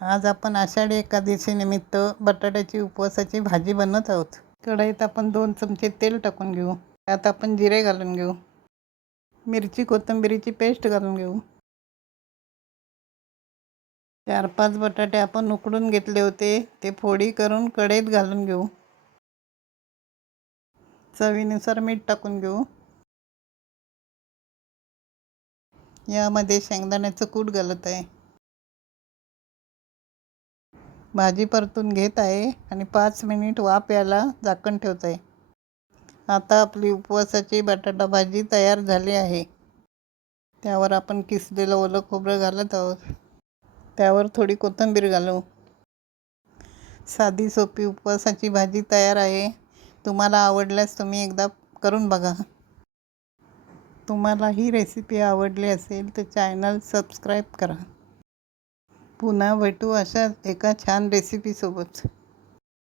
आज आपण आषाढी एकादशी निमित्त बटाट्याची उपवासाची भाजी बनवत आहोत। कढईत आपण 2 चमचे तेल टाकून घेऊ। त्यात आपण जिरे घालून घेऊ। मिरची कोथिंबीरीची पेस्ट घालून घेऊ। 4-5 बटाटे आपण उकडून घेतले होते, ते फोडी करून कढईत घालून घेऊ। चवीनुसार मीठ टाकून घेऊ। यामध्ये शेंगदाण्याचं कूट घालत आहे। भाजी परतून घेत आहे आणि 5 मिनिट वाफ यायला झाकण ठेवत आहे। आता आपली उपवासाची बटाटा भाजी तयार झाली आहे। त्यावर आपण किसलेलं ओलं खोबरं घालत आहोत। त्यावर थोडी कोथिंबीर घालू। साधी सोपी उपवासाची भाजी तयार आहे। तुम्हाला आवडल्यास तुम्ही एकदा करून बघा। तुम्हाला ही रेसिपी आवडली असेल तर चॅनल सबस्क्राईब करा। पुन्हा भेटू अशाच एका छान रेसिपीसोबत।